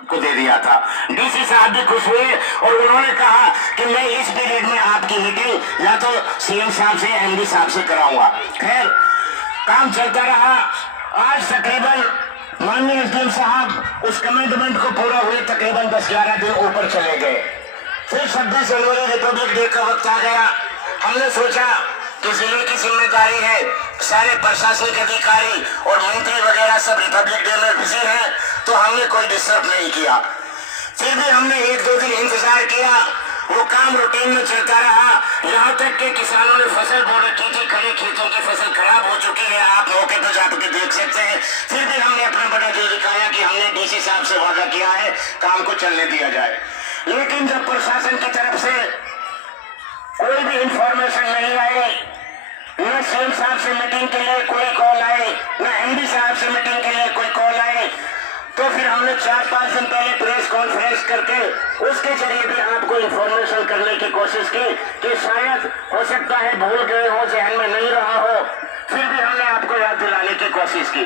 को दे दिया था। डीसी साहब भी खुश हुए और उन्होंने कहा कि मैं इस पीरियड में आपकी मीटिंग या तो सीएम साहब से एमडी साहब से कराऊंगा। खैर काम चलता रहा। आज तकरीबन माननीय एसडीएम साहब उस कमिटमेंट को पूरा हुए तकरीबन 10-11 दिन ऊपर चले गए। फिर 26 जनवरी रिपब्लिक डे का वक्त आ गया। हमने सोचा कि जिले की जिम्मेदारी है, सारे प्रशासनिक अधिकारी और मंत्री वगैरह सब रिपब्लिक डे में बिजी हैं, तो हमने कोई डिस्टर्ब नहीं किया। फिर भी हमने 1-2 दिन इंतजार किया। वो काम रूटीन में चलता रहा, यहाँ तक कि किसानों ने फसल बो रखी थी, खड़े खेतों की फसल खराब हो चुकी है, आप मौके पर जाकर देख सकते हैं। फिर भी हमने अपना बड़ा दिल दिखाया कि हमने डीसी साहब से वादा किया है काम को चलने दिया जाए। लेकिन जब प्रशासन की तरफ से कोई भी इंफॉर्मेशन नहीं आई, न सीएम साहब से मीटिंग के लिए कोई कॉल आई, न एमडी साहब से मीटिंग के लिए कोई कॉल आई, तो फिर हमने 4-5 दिन पहले प्रेस कॉन्फ्रेंस करके उसके जरिए भी आपको इंफॉर्मेशन करने की कोशिश की कि शायद हो सकता है भूल गए हो, जहन में नहीं रहा हो। फिर भी हमने आपको याद दिलाने की कोशिश की,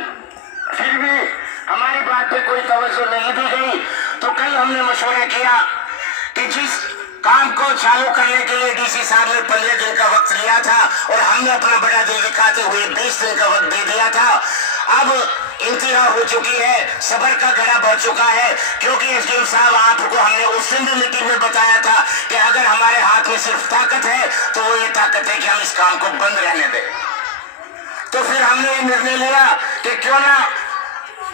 फिर भी हमारी बात पे कोई तवज्जो नहीं दी गई। तो कल हमने मशवरा किया कि जिस काम को चालू करने के लिए डीसी साहब ने 15 दिन का वक्त लिया था और हमने अपना बड़ा दिल दिखाते हुए 20 दिन का वक्त दे दिया था, अब इंतहा हो चुकी है, सबर का घड़ा भर चुका है। क्योंकि एसडीएम साहब आपको हमने उस दिन भी मीटिंग में बताया था कि अगर हमारे हाथ में सिर्फ ताकत है तो वो ये ताकत है कि हम इस काम को बंद रहने दें। तो फिर हमने ये निर्णय लिया कि क्यों ना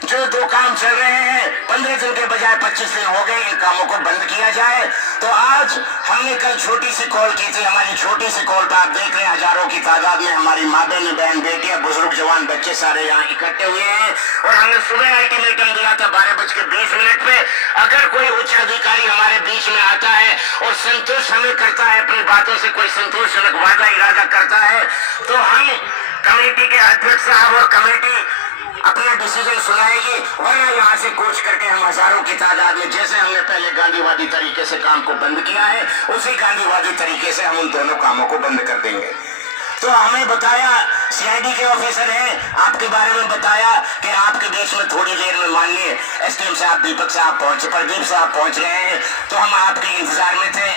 जो 2 काम चल रहे हैं 15 दिन के बजाय 25 दिन हो गए, इन कामों को बंद किया जाए। तो आज हमने कल छोटी सी कॉल की थी। हमारी छोटी सी कॉल पर आप देख रहे हैं हजारों की तादाद में हमारी माँ बहन बेटियां बुजुर्ग जवान बच्चे सारे यहाँ इकट्ठे हुए हैं। और हमने सुबह अल्टीमेटम दिया था 12:20 पे, अगर कोई उच्च अधिकारी हमारे बीच में आता है और संतोष हमें करता है, अपनी बातों से कोई संतोषजनक वादा इरादा करता है, तो हम कमेटी के अध्यक्ष साहब और कमेटी अपना डिसीजन सुनाएगी, वरना यहाँ से कूच करके हम हजारों की तादाद में, जैसे हमने पहले गांधीवादी तरीके से काम को बंद किया है, उसी गांधीवादी तरीके से हम उन दोनों कामों को बंद कर देंगे। तो हमें बताया, सीआईडी के ऑफिसर हैं, आपके बारे में बताया कि आपके बीच में थोड़ी देर में माननीय एसडीएम साहब प्रदीप साहब पहुंच रहे हैं। तो हम आपके इंतजार में थे।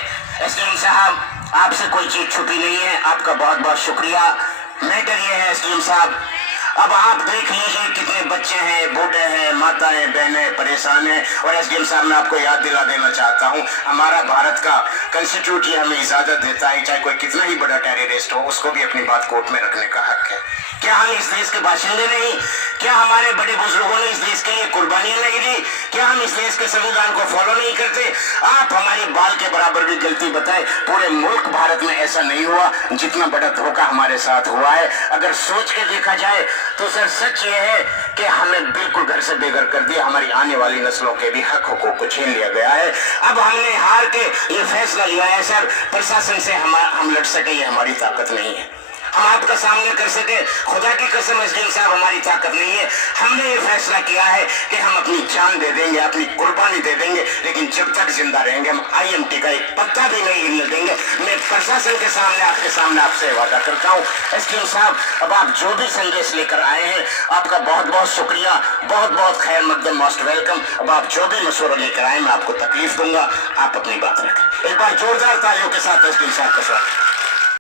एसडीएम साहब, आपसे कोई चीज छुपी नहीं है, आपका बहुत बहुत शुक्रिया। मैटर ये है एसडीएम साहब, अब आप देख लीजिए कितने बच्चे हैं, बूढ़े हैं, माताएं बहनें परेशान हैं। और एसडीएम साहब मैं आपको याद दिला देना चाहता हूं, हमारा भारत का कॉन्स्टिट्यूट ये हमें इजाजत देता है, चाहे कोई कितना ही बड़ा टेररिस्ट हो, उसको भी अपनी बात कोर्ट में रखने का हक है। क्या हम इस देश के बाशिंदे नहीं? क्या हमारे बड़े बुजुर्गों ने इस देश के लिए कुर्बानियां नहीं दी? क्या हम इस देश के संविधान को फॉलो नहीं करते? आप हमारी बाल के बराबर भी गलती बताए, पूरे मुल्क भारत में ऐसा नहीं हुआ जितना बड़ा धोखा हमारे साथ हुआ है। अगर सोच के देखा जाए तो सर सच ये है कि हमें बिल्कुल घर से बेघर कर दिया, हमारी आने वाली नस्लों के भी हक हुकूक को छीन लिया गया है। अब हमने हार के ये फैसला लिया है सर, प्रशासन से हम लड़ सके ये हमारी ताकत नहीं है, हम आपका सामने कर सके, खुदा की कसम एसडीएम साहब हमारी ताकत नहीं है। हमने ये फैसला किया है कि हम अपनी जान दे देंगे, अपनी कुर्बानी दे देंगे, लेकिन जब तक जिंदा रहेंगे हम आईएमटी का एक पत्ता भी नहीं हिलने देंगे। मैं प्रशासन के सामने आपसे वादा करता हूँ एसडीएम साहब, अब आप जो भी संदेश लेकर आए हैं आपका बहुत बहुत शुक्रिया, बहुत बहुत खैर मकदम, मोस्ट वेलकम। अब आप जो भी मशवरा लेकर आए मैं आपको तकलीफ दूंगा, आप अपनी बात रखें। एक बार जोरदार तालियों के साथ एसडीएम साहब का स्वागत।